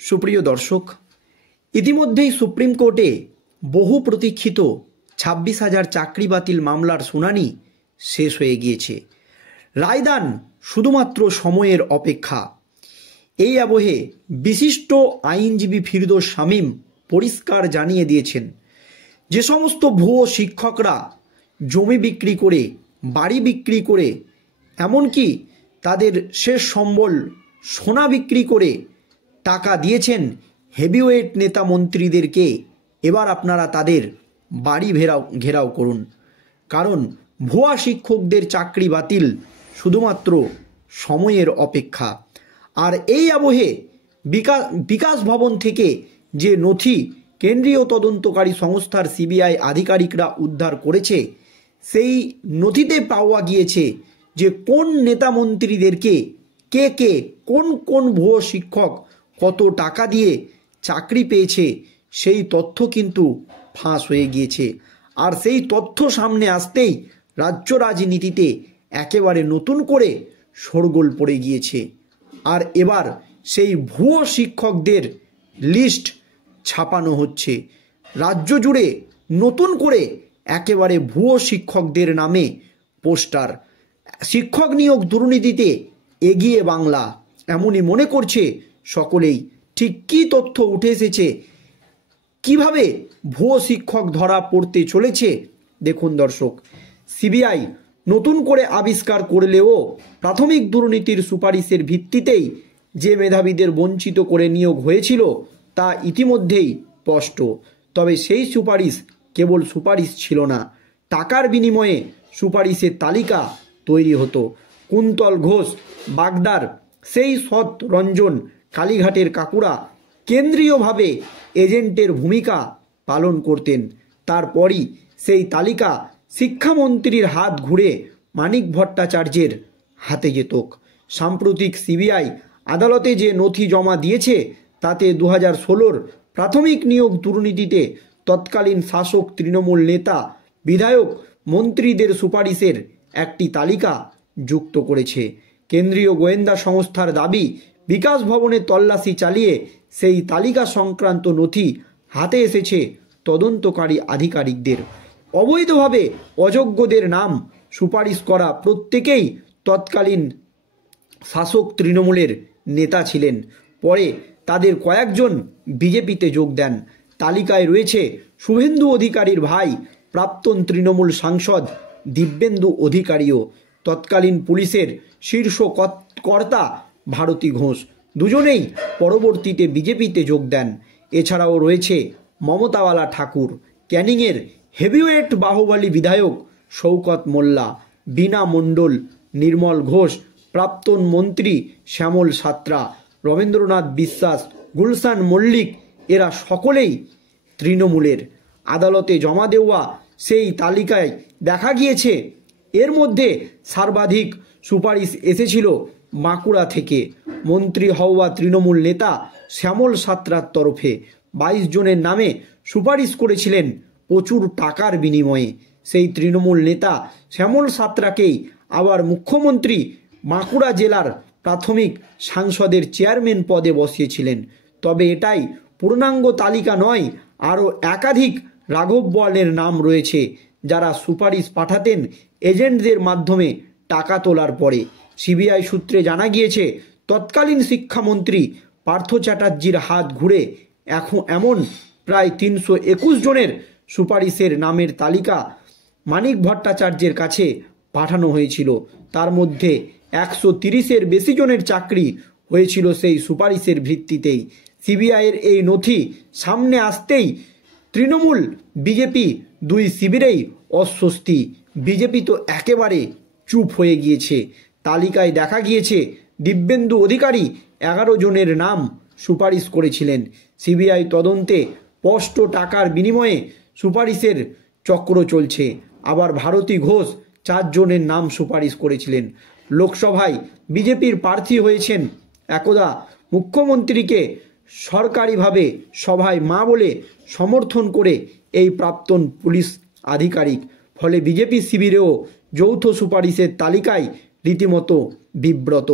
সুপ্রিয় দর্শক, ইতিমধ্যেই সুপ্রিম কোর্টে বহু প্রতীক্ষিত 26,000 চাকরি বাতিল মামলার শুনানি শেষ হয়ে গিয়েছে। রায়দান শুধুমাত্র সময়ের অপেক্ষা। এই আবহে বিশিষ্ট আইনজীবী ফিরদৌস শামীম পরিষ্কার জানিয়ে দিয়েছেন, যে সমস্ত ভুয়ো শিক্ষকরা জমি বিক্রি করে, বাড়ি বিক্রি করে, এমনকি তাদের শেষ সম্বল সোনা বিক্রি করে টাকা দিয়েছেন হেভিওয়েট নেতা মন্ত্রীদেরকে, এবার আপনারা তাদের বাড়ি ঘেরাও করুন। কারণ ভুয়া শিক্ষকদের চাকরি বাতিল শুধুমাত্র সময়ের অপেক্ষা। আর এই আবহে বিকাশ ভবন থেকে যে নথি কেন্দ্রীয় তদন্তকারী সংস্থার সিবিআই আধিকারিকরা উদ্ধার করেছে, সেই নথিতে পাওয়া গিয়েছে যে কোন নেতা মন্ত্রীদেরকে কে কোন ভুয়ো শিক্ষক কত টাকা দিয়ে চাকরি পেয়েছে, সেই তথ্য কিন্তু ফাঁস হয়ে গিয়েছে। আর সেই তথ্য সামনে আসতেই রাজ্য রাজনীতিতে একেবারে নতুন করে শোরগোল পড়ে গিয়েছে। আর এবার সেই ভুয়ো শিক্ষকদের লিস্ট ছাপানো হচ্ছে। রাজ্য জুড়ে নতুন করে একেবারে ভুয়ো শিক্ষকদের নামে পোস্টার। শিক্ষক নিয়োগ দুর্নীতিতে এগিয়ে বাংলা, এমনই মনে করছে সকলেই। ঠিক কী তথ্য উঠে এসেছে, কিভাবে ভুয়ো শিক্ষক ধরা পড়তে চলেছে, দেখুন দর্শক। সিবিআই নতুন করে আবিষ্কার করলেও প্রাথমিক দুর্নীতির সুপারিশের ভিত্তিতেই যে মেধাবীদের বঞ্চিত করে নিয়োগ হয়েছিল তা ইতিমধ্যেই স্পষ্ট। তবে সেই সুপারিশ কেবল সুপারিশ ছিল না, টাকার বিনিময়ে সুপারিশের তালিকা তৈরি হতো। কুন্তল ঘোষ, বাগদার, সেই সৎ রঞ্জন, কালীঘাটের কাকুরা কেন্দ্রীয়ভাবে এজেন্টের ভূমিকা পালন করতেন। তারপরই সেই তালিকা শিক্ষামন্ত্রীর হাত ঘুরে মানিক ভট্টাচার্যের হাতে যেত। সাম্প্রতিক সিবিআই আদালতে যে নথি জমা দিয়েছে তাতে 2016 প্রাথমিক নিয়োগ দুর্নীতিতে তৎকালীন শাসক তৃণমূল নেতা, বিধায়ক, মন্ত্রীদের সুপারিশের একটি তালিকা যুক্ত করেছে। কেন্দ্রীয় গোয়েন্দা সংস্থার দাবি, বিকাশ ভবনে তল্লাশি চালিয়ে সেই তালিকা সংক্রান্ত নথি হাতে এসেছে তদন্তকারী আধিকারিকদের। অবৈধভাবে অযোগ্যদের নাম সুপারিশ করা প্রত্যেকেই তৎকালীন শাসক তৃণমূলের নেতা ছিলেন। পরে তাদের কয়েকজন বিজেপিতে যোগ দেন। তালিকায় রয়েছে শুভেন্দু অধিকারীর ভাই, প্রাক্তন তৃণমূল সাংসদ দিব্যেন্দু অধিকারীও, তৎকালীন পুলিশের শীর্ষ কর্তা ভারতী ঘোষ, দুজনেই পরবর্তীতে বিজেপিতে যোগ দেন। এছাড়াও রয়েছে মমতাওয়ালা ঠাকুর, ক্যানিংয়ের হেভিওয়েট বাহুবলী বিধায়ক শওকত মোল্লা, বীণা মণ্ডল, নির্মল ঘোষ, প্রাক্তন মন্ত্রী শ্যামল সাঁতরা, রবীন্দ্রনাথ বিশ্বাস, গুলশান মল্লিক, এরা সকলেই তৃণমূলের। আদালতে জমা দেওয়া সেই তালিকায় দেখা গিয়েছে এর মধ্যে সর্বাধিক সুপারিশ এসেছিল বাঁকুড়া থেকে। মন্ত্রী হওয়া তৃণমূল নেতা শ্যামল সাঁতরার তরফে 22 জনের নামে সুপারিশ করেছিলেন প্রচুর টাকার বিনিময়ে। সেই তৃণমূল নেতা শ্যামল সাঁতরাকেই আবার মুখ্যমন্ত্রী বাঁকুড়া জেলার প্রাথমিক সাংসদের চেয়ারম্যান পদে বসিয়েছিলেন। তবে এটাই পূর্ণাঙ্গ তালিকা নয়, আরও একাধিক রাঘব বোয়ালের নাম রয়েছে যারা সুপারিশ পাঠাতেন এজেন্টদের মাধ্যমে টাকা তোলার পরে। সিবিআই সূত্রে জানা গিয়েছে তৎকালীন শিক্ষামন্ত্রী পার্থ চ্যাটার্জির হাত ঘুরে এমন প্রায় 321 জনের সুপারিশের নামের তালিকা মানিক ভট্টাচার্যের কাছে পাঠানো হয়েছিল। তার মধ্যে 130-এর বেশি জনের চাকরি হয়েছিল সেই সুপারিশের ভিত্তিতেই। সিবিআইয়ের এই নথি সামনে আসতেই তৃণমূল বিজেপি দুই শিবিরেই অস্বস্তি। বিজেপি তো একেবারে চুপ হয়ে গিয়েছে। তালিকায় দেখা গিয়েছে দিব্যেন্দু অধিকারী 11 জনের নাম সুপারিশ করেছিলেন। সিবিআই তদন্তে স্পষ্ট টাকার বিনিময়ে সুপারিশের চক্র চলছে। আবার ভারতী ঘোষ 4 জনের নাম সুপারিশ করেছিলেন। লোকসভায় বিজেপির প্রার্থী হয়েছেন, একদা মুখ্যমন্ত্রীকে সরকারিভাবে সভায় মা বলে সমর্থন করে এই প্রাক্তন পুলিশ আধিকারিক। ফলে বিজেপি শিবিরেও যৌথ সুপারিশের তালিকায় রীতিমতো বিব্রত।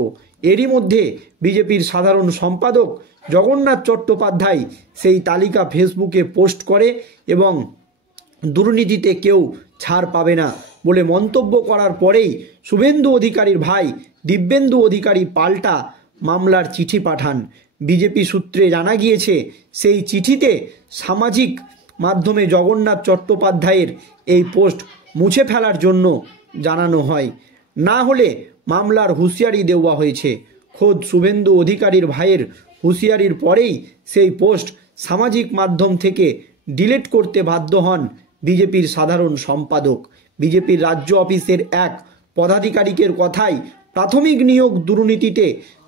এরই মধ্যে বিজেপির সাধারণ সম্পাদক জগন্নাথ চট্টোপাধ্যায় সেই তালিকা ফেসবুকে পোস্ট করে এবং দুর্নীতিতে কেউ ছাড় পাবে না বলে মন্তব্য করার পরেই শুভেন্দু অধিকারীর ভাই দিব্যেন্দু অধিকারী পাল্টা মামলার চিঠি পাঠান। বিজেপি সূত্রে জানা গিয়েছে সেই চিঠিতে সামাজিক মাধ্যমে জগন্নাথ চট্টোপাধ্যায়ের এই পোস্ট মুছে ফেলার জন্য জানানো হয়, না হলে মামলার হুঁশিয়ারি দেওয়া হয়েছে। খোদ শুভেন্দু অধিকারীর ভাইয়ের হুঁশিয়ারির পরেই সেই পোস্ট সামাজিক মাধ্যম থেকে ডিলিট করতে বাধ্য হন বিজেপির সাধারণ সম্পাদক। বিজেপির রাজ্য অফিসের এক পদাধিকারিকের কথায় প্রাথমিক নিয়োগ দুর্নীতিতে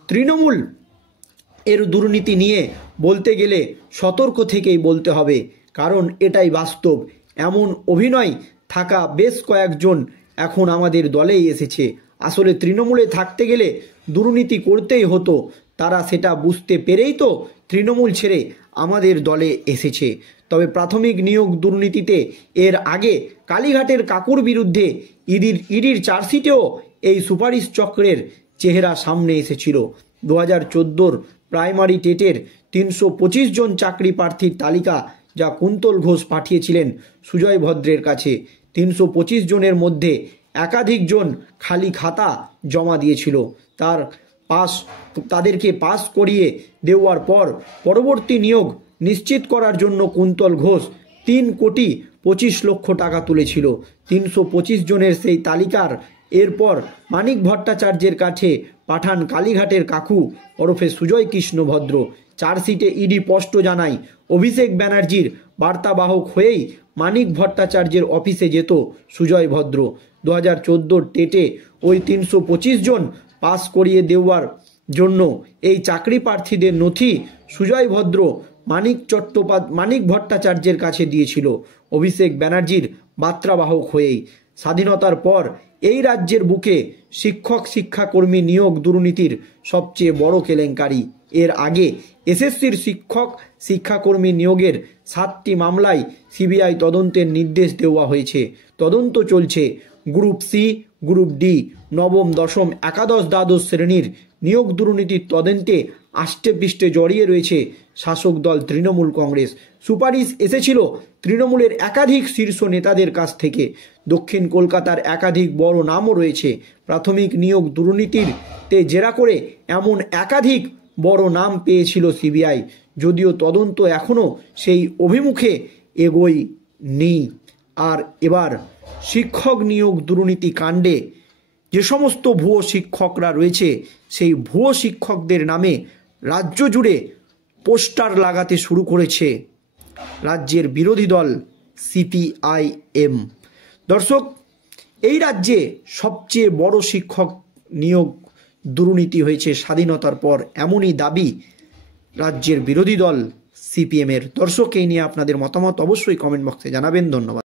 তৃণমূল এর দুর্নীতি নিয়ে বলতে গেলে সতর্ক থেকেই বলতে হবে, কারণ এটাই বাস্তব। এমন অভিনয় থাকা বেশ কয়েকজন এখন আমাদের দলেই এসেছে। আসলে তৃণমূলে থাকতে গেলে দুর্নীতি করতেই হতো, তারা সেটা বুঝতে পেরেই তো তৃণমূল ছেড়ে আমাদের দলে এসেছে। তবে প্রাথমিক নিয়োগ দুর্নীতিতে এর আগে কালীঘাটের কাকুর বিরুদ্ধে ইডির চার্জশিটেও এই সুপারিশ চক্রের চেহারা সামনে এসেছিল। 2014 প্রাইমারি টেটের 325 জন চাকরি প্রার্থীর তালিকা যা কুন্তল ঘোষ পাঠিয়েছিলেন সুজয় ভদ্রের কাছে। 325 জনের মধ্যে একাধিক জন খালি খাতা জমা দিয়েছিল। তাদেরকে পাস করিয়ে দেওয়ার পর পরবর্তী নিয়োগ নিশ্চিত করার জন্য কুন্তল ঘোষ 3,25,00,000 টাকা তুলেছিল। 325 জনের সেই তালিকার এরপর মানিক ভট্টাচার্যের কাছে পাঠান কালীঘাটের কাকু ওরফে সুজয় কৃষ্ণ ভদ্র। চার্জশিটে ইডি স্পষ্ট জানায় অভিষেক ব্যানার্জির বার্তাবাহক হয়েই মানিক ভট্টাচার্যের অফিসে যেত সুজয় ভদ্র। 2014 টেটে ওই 325 জন পাস করিয়ে দেওয়ার জন্য এই চাকরি প্রার্থীদের নথি সুজয় ভদ্র মানিক ভট্টাচার্যের কাছে দিয়েছিল অভিষেক ব্যানার্জির বার্তাবাহক হয়েই। স্বাধীনতার পর এই রাজ্যের বুকে শিক্ষাকর্মী নিয়োগ দুর্নীতির সবচেয়ে বড় কেলেঙ্কারি। এর আগে এসএসসির শিক্ষাকর্মী নিয়োগের 7টি মামলায় সিবিআই তদন্তের নির্দেশ দেওয়া হয়েছে। তদন্ত চলছে। গ্রুপ সি, গ্রুপ ডি, নবম, দশম, একাদশ, দ্বাদশ শ্রেণীর নিয়োগ দুর্নীতির তদন্তে আষ্টেপৃষ্ঠে জড়িয়ে রয়েছে শাসক দল তৃণমূল কংগ্রেস। সুপারিশ এসেছিল তৃণমূলের একাধিক শীর্ষ নেতাদের কাছ থেকে। দক্ষিণ কলকাতার একাধিক বড় নামও রয়েছে। প্রাথমিক নিয়োগ দুর্নীতিতে জেরা করে এমন একাধিক বড় নাম পেয়েছিল সিবিআই, যদিও তদন্ত এখনও সেই অভিমুখে এগোয়নি। আর এবার শিক্ষক নিয়োগ দুর্নীতি কাণ্ডে যে সমস্ত ভুয়ো শিক্ষকরা রয়েছে সেই ভুয়ো শিক্ষকদের নামে রাজ্য জুড়ে পোস্টার লাগাতে শুরু করেছে রাজ্যের বিরোধী দল সিপিআইএম। দর্শক, এই রাজ্যে সবচেয়ে বড় শিক্ষক নিয়োগ দুর্নীতি হয়েছে স্বাধীনতার পর, এমনই দাবি রাজ্যের বিরোধী দল সিপিএমের। দর্শক, এই নিয়ে আপনাদের মতামত অবশ্যই কমেন্ট বক্সে জানাবেন। ধন্যবাদ।